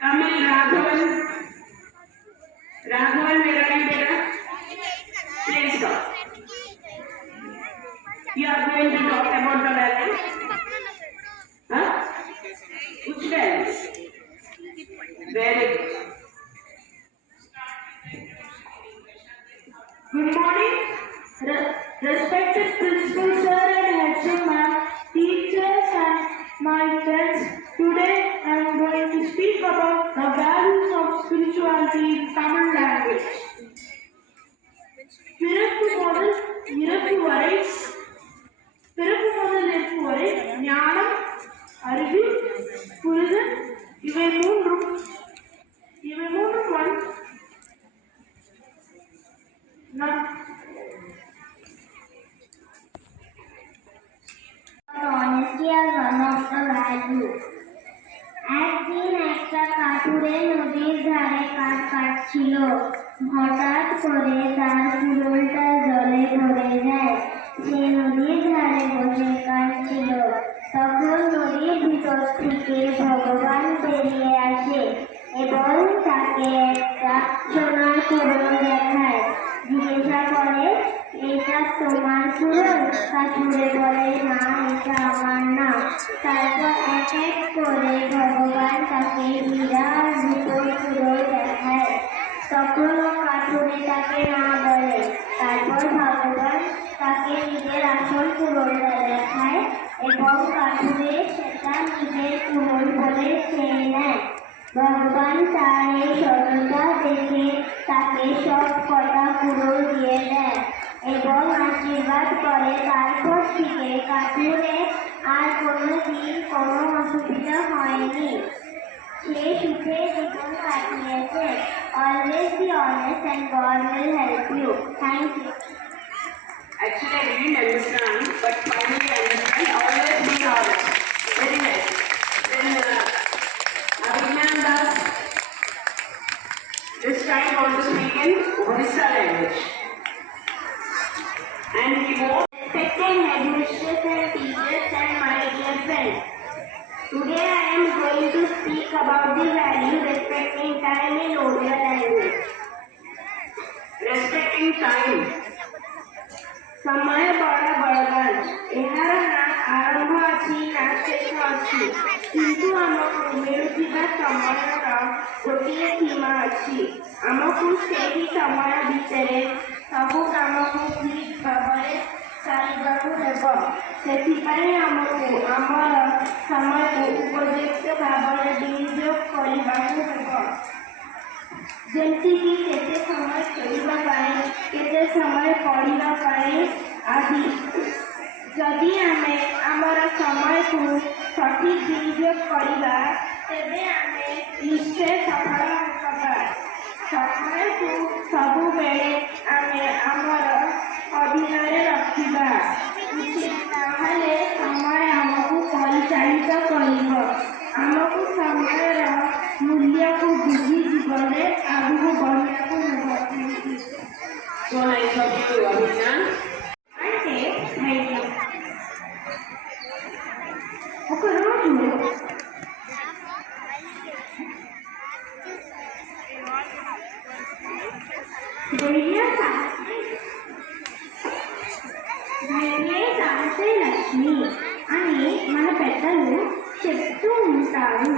Amil Raghavan. Raghavan, where are you, beta? Please talk. You are going to talk about the value. Huh? Which values? Very good. Good morning, respected principal sir and HM ma'am, teachers and my friends. Today I am going to speak about the values of spirituality in Tamil language. பிறப்பு முதல் இறப்பு வரை ஞானம், அறிவு, புரிதல் இவை மூன்றும் honesty as one of the values. একদিন একটা কাঠুরে নদীর ধারে কাঠ কাটছিল। হঠাৎ করে তার কুড়োলটা জলে ভরে যায়। সে নদীর ধারে বসে কাঁদছিল। তখন নদীর ভিতর থেকে ভগবান বেরিয়ে আসে এবং তাকে একটা সোনার কুড়োল দেখায়। জিজ্ঞাসা করে, এটা তোমার কুড়োল? কাঠুরে বলে, না, এটা আমার না। তারপর এক এক করে ভগবান তাকে হীরা আর রূপোর কুড়োল দেখায়। তখনও কাঠুরে তাকে না বলে। তারপর ভগবান তাকে নিজের আসল কুড়োলটা দেখায় এবং কাঠুরে সেটা নিজের কুড়োল বলে চেয়ে নেয়। ভগবান তার এই সততা দেখে তাকে সব কটা কুড়োল দিয়ে দেয় এবং আশীর্বাদ করে। তারপর থেকে কাঠুরে আর কোনোদিন কোনো অসুবিধা হয়নি। সে সুখে জীবন কাটিয়েছে। Always be honest and God will help you. Thank you. Actually, I didn't understand, but finally I understand. Always be honest. Very nice. Then Abhigyan Das this time want to speak in Odisha language. And he won't. Respected headmistress and teachers and my dear friends, today I am going to speak about the value respecting time in Odia language. Respecting time. ସମୟ ବଡ଼ ବଳବାନ। ଏହାର ନା ଆରମ୍ଭ ଅଛି ନା ଶେଷ ଅଛି, କିନ୍ତୁ ଆମକୁ ମିଳୁଥିବା ସମୟର ଗୋଟିଏ ସୀମା ଅଛି। ଆମକୁ ସେହି ସମୟ ଭିତରେ ସବୁ କାମକୁ ଠିକ୍ ଭାବରେ ସାରିବାକୁ ହେବ। ସେଥିପାଇଁ ଆମକୁ ଆମର ସମୟକୁ ଉପଯୁକ୍ତ ଭାବରେ ବିନିଯୋଗ କରିବାକୁ ହେବ। ଯେମିତିକି କେତେ ସମୟ ଖେଳିବା ପାଇଁ, କେତେ ସମୟ ପଢ଼ିବା ପାଇଁ ଆଦି। ଯଦି ଆମେ ଆମର ସମୟକୁ ସଠିକ୍ ବିନିଯୋଗ କରିବା, ତେବେ ଆମେ ନିଶ୍ଚୟ ସଫଳ ହେବା। ସମୟକୁ ସବୁବେଳେ ଆମେ ଆମର ଅଧୀନରେ ରଖିବା ଉଚିତ, ତାହେଲେ ସମୟ ଆମକୁ ପରିଚାଳିତ କରିବ। ଆମକୁ ସମୟର ମୂଲ୍ୟକୁ ବୁଝି ଜୀବନରେ ଆଗକୁ ବଢ଼ିବାକୁ ହେବ। So nice of you, Abhigyan. అంటే ధైర్యం. ఒకరోజు ధైర్య సాహసే లక్ష్మి అని మన పెద్దలు చెప్తూ ఉంటారు.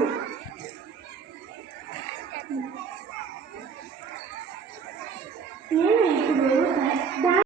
నేను ఇప్పుడు